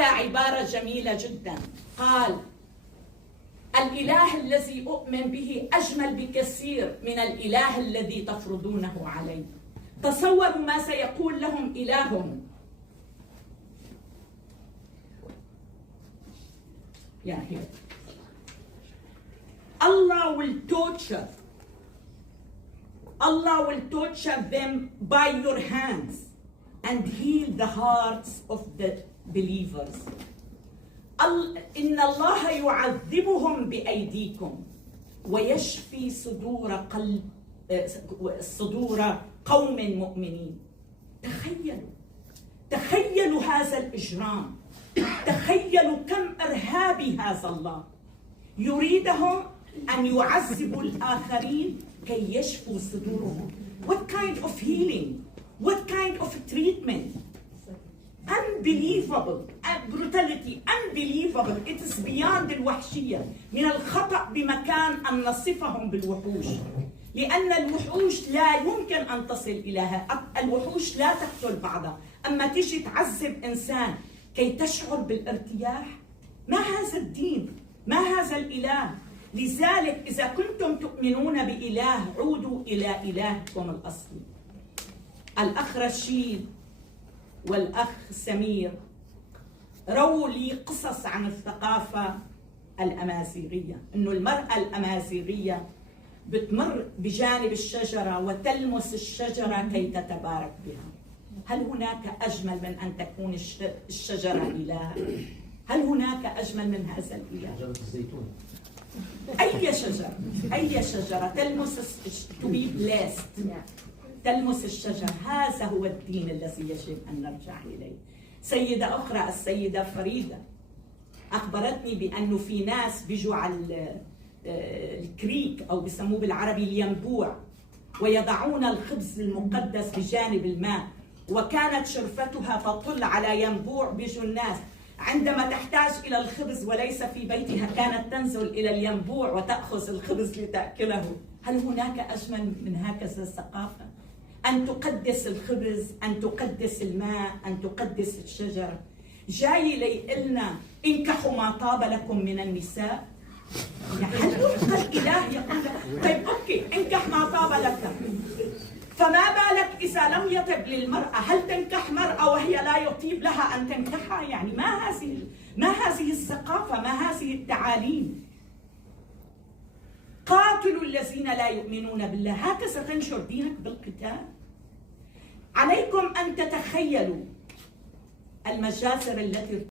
قال عبارة جميلة جدا، قال: الإله الذي أؤمن به أجمل بكثير من الإله الذي تفرضونه علي. تصوروا ما سيقول لهم إلههم. Allah will torture them by your hands and heal the hearts of the believers. إن الله يعذبهم بأيديكم ويشفي صدور قوم مؤمنين. تخيلوا هذا الإجرام، تخيلوا كم إرهابي هذا الله. يريدهم أن يعذبوا الآخرين كي يشفوا صدورهم. What kind of healing? What kind of treatment? Unbelievable. Brutality. Unbelievable. It is beyond الوحشية. من الخطأ بمكان أن نصفهم بالوحوش، لأن الوحوش لا يمكن أن تصل إلى الوحوش لا تقتل بعضها. أما تيجي تعذب إنسان كي تشعر بالارتياح، ما هذا الدين، ما هذا الإله. لذلك إذا كنتم تؤمنون بإله عودوا إلى إلهكم الأصلي. الأخ رشيد والأخ سمير رووا لي قصص عن الثقافة الأمازيغية، إنه المرأة الأمازيغية بتمر بجانب الشجرة وتلمس الشجرة كي تتبارك بها. هل هناك أجمل من أن تكون الشجرة إله؟ هل هناك أجمل من هذا الإله؟ شجرة الزيتون. أي شجرة تلمس to be blessed، تلمس الشجر. هذا هو الدين الذي يجب أن نرجع إليه. سيدة أخرى السيدة فريدة أخبرتني بأنه في ناس بيجوا على الكريك أو بسموه بالعربي الينبوع ويضعون الخبز المقدس بجانب الماء، وكانت شرفتها تطل على ينبوع. بيجوا الناس عندما تحتاج إلى الخبز وليس في بيتها كانت تنزل إلى الينبوع وتأخذ الخبز لتأكله. هل هناك أجمل من هكذا الثقافة؟ أن تقدس الخبز، أن تقدس الماء، أن تقدس الشجرة. جاي ليقلنا انكحوا ما طاب لكم من النساء. يعني هل يبقى الإله يقول لك طيب أوكي انكح ما طاب لك، فما بالك إذا لم يطب للمرأة؟ هل تنكح مرأة وهي لا يطيب لها أن تنكحها؟ يعني ما هذه الثقافة، ما هذه التعاليم. قاتلوا الذين لا يؤمنون بالله. هكذا تنشر دينك بالقتال؟ عليكم أن تتخيلوا المجازر التي